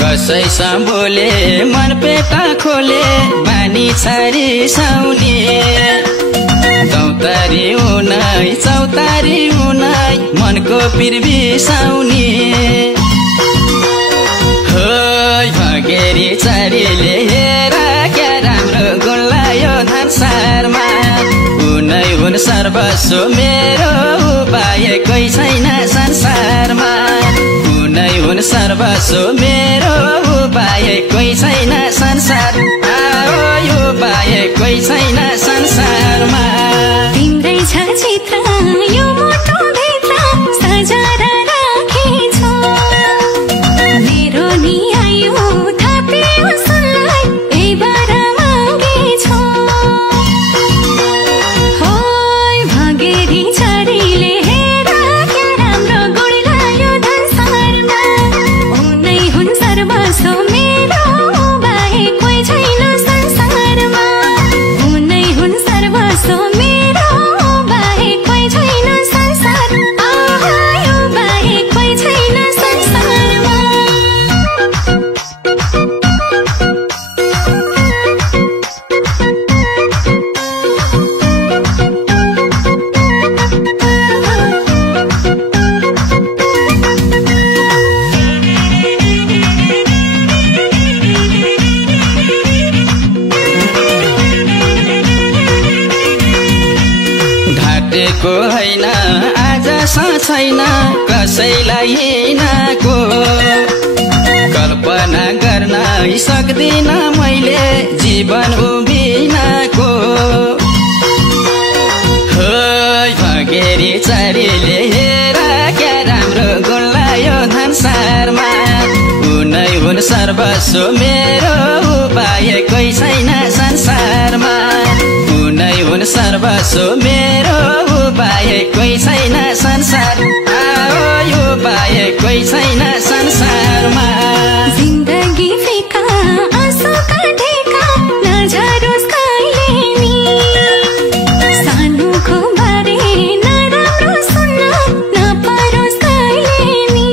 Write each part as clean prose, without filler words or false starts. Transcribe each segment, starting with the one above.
कसैसा बोले मन पेटा खोले बानी छारी साउने चौतारी उनाई चौतारी उनाई मनको पिरबी साउने होइ भगेरी चारीले हेर क्या राम्रो गुण लायो धानसारमा उनै हुन् सर्वस्व मेरो उपाय कोही छैन संसारमा उनै हुन् सर्वस्व मेरो उपाय कोही छैन संसार यो उपाय कोही छैन संसारमा तिम्रै छ चित्र यो मोटो भित्र सजाएर राखेछु मेरो नि आयो थापियो सुनलाई यही बर मागेछु होइ भगेरी छारीले हेर क्या राम्रो गुण लायो संसारमा उनै हुन् सर्वस्व मेरो बाहेक कोही छैन संसारमा उनै हुन् सर्वस्व मेरो बाहेक कोही छैन संसार यो बाहेक कोही छैन संसारमा ढाटेको होइन आज छैन कसैलाई हिँडाको कल्पना गर्न सक्दिन मैले जीवन उभिनाको होइ भगेरी चारीले हेर क्या राम्रो गुण लायो धानसारमा उनै हुन् सर्वस्व मेरो उपाय कोही छैन संसारमा उनै हुन् सर्वस्व मेरो उपाय कोही छैन संसार यो उपाय कोही छैन संसारमा जिन्दगी फिका आँसु काटेका नझरोस् कहिले नि सानोको बारे नराम्रो सुन्न नपरोस् कहिले नि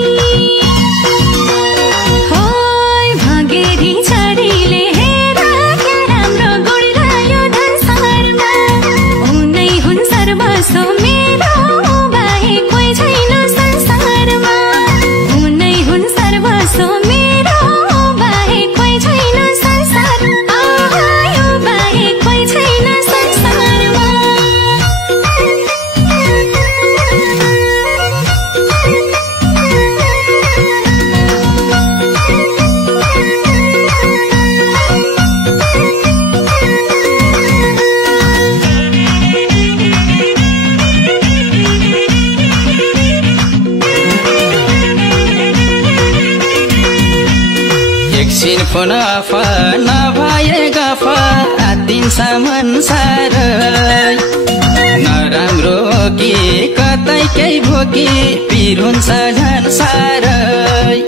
होइ भगेरी छारीले हेर क्या राम्रो गुण लायो संसारमा उनै हुन् सर्वस्व मेरो बाहेक कोही छैन संसारमा उनै हुन् सर्वस्व मेरो बाहेक कोही छैन संसार यो बाहेक कोही छैन संसारमा एकछिन फोन अफ नभए गफ आत्तिन्छ मनसारै नराम्रो हो कि कतै केही भो कि पिर हुन्छ झन् सारै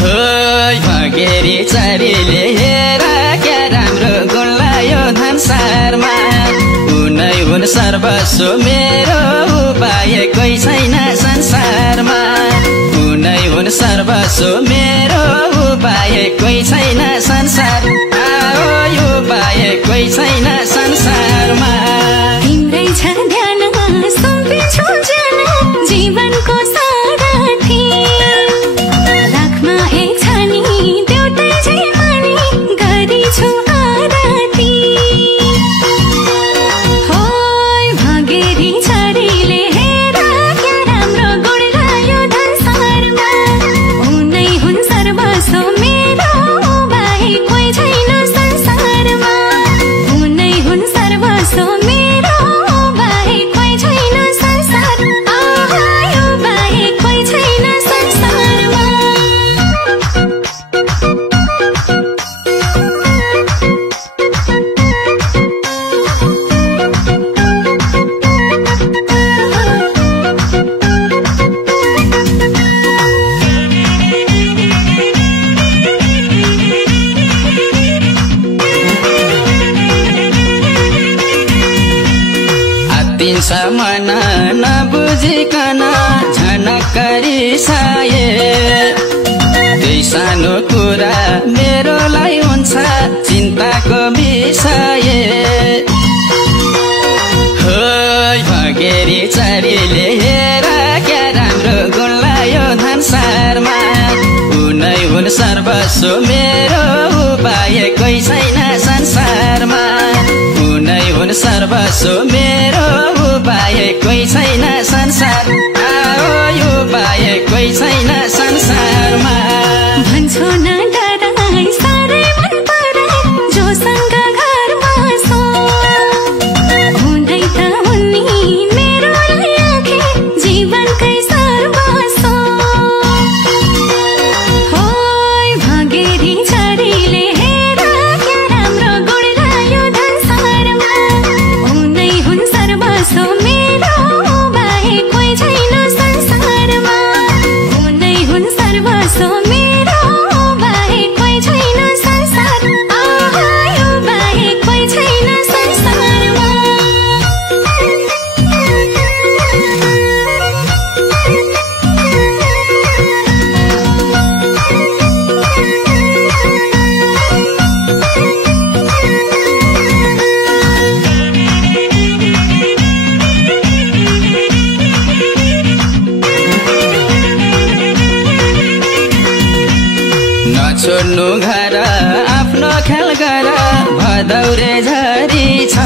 होइ भगेरी चारीले हेर क्या राम्रो गुण लायो धानसारमा उनै हुन् सर्वस्व मेरो उपाय कोही छैन संसारमा उनै हुन् सर्वस्व मेरो उपाय कोही छैन संसार यो उपाय कोही छैन संसारमा तिम्रै छ ध्यान सुम्पिन्छु ज्यान जीवनको सारथी लाखमा एक छ नि देउतै झै मानी गरिछु आरती होइ भगेरी छारीले हेर क्या राम्रो गुण लायो संसारमा उनै हुन् सर्वस्व मेरो बाहेक हुन्छ मन नबुझिकन झनक्क रिसाए त्यही सानो कुरा मेरोलाई हुन्छ चिन्ताको विषय भगेरी चरीले हेर क्या राम्रो गुण लायो धनसारमा उनै हुन् सर्वस्व मेरो उपाय कोही छैन संसारमा उनै हुन् सर्वस्व मेरो उपाय कोही छैन संसार उपाय कोही छैन संसारमा भन्छौ न डराई साह्रै मन पराई जोसँग घरमा सो हुँदै त उनी मेरो आँखे जीवनकै सर्वस्व होय भगेरी छरीले हेर क्या राम्रो गुण लायो धनसारमा उनै हुन् सर्वस्व मेरो बाहेक कोही छैन संसारमा उनै हुन् सर्वस्व मेरो बाहेक कोही छैन संसार यो बाहेक कोही छैन संसारमा नछोड्नु घर आफ्नो ख्याल गर भदौरे झरी छ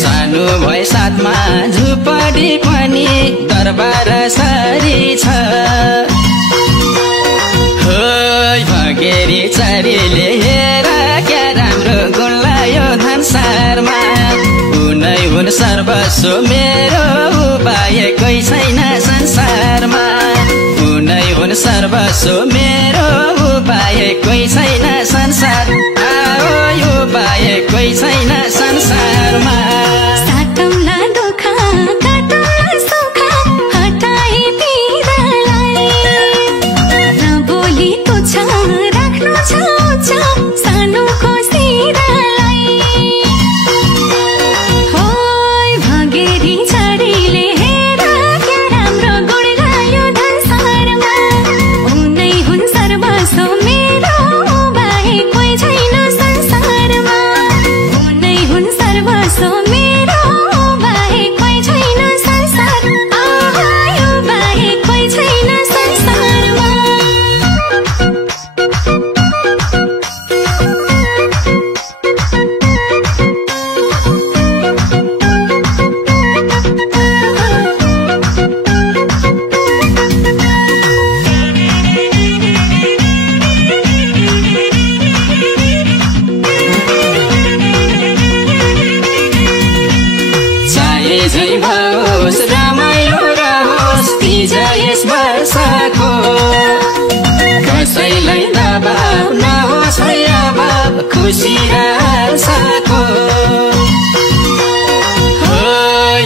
सानो भए साथमा झुपडी पनि दरबार सरी छ भगेरी चरीले हेर क्या राम्रो गुण लायो धनसारमा उनै हुन् सर्वस्व मेरो उपाय कोही छैन संसारमा उनै हुन् सर्वस्व मेरो उपाय कोही छैन संसार उपाय कोही छैन संसारमा साटौँला दुःख काटौँला सुख हटाए पीडालाई नबोली तुच्छ राख्नु छ उच्च सानोको सिरालाई होय भगेरी छरीले हेर क्या राम्रो गुण लायो धनसारमा उनै हुन् सर्वस्व मेरो बाहेक कोही छैन संसारमा उनै हुन् सर्वस्व मेरो बाहेक कोही छैन संसार यो बाहेक कोही छैन संसारमा चाहे झै भओस् रमाइलो रहोस् तिज यस वर्षको कसैलाई दबाब नहोस् है अभाव खुसी र हर्षको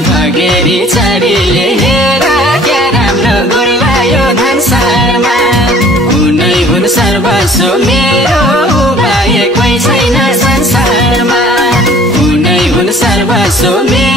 भगेरी चरीले हेर क्या राम्रो गुण लायो धनसारमा उनै हुन् सर्वस्व मेरो उपाय कोही छैन संसारमा उनै हुन् सर्वस्व मेरो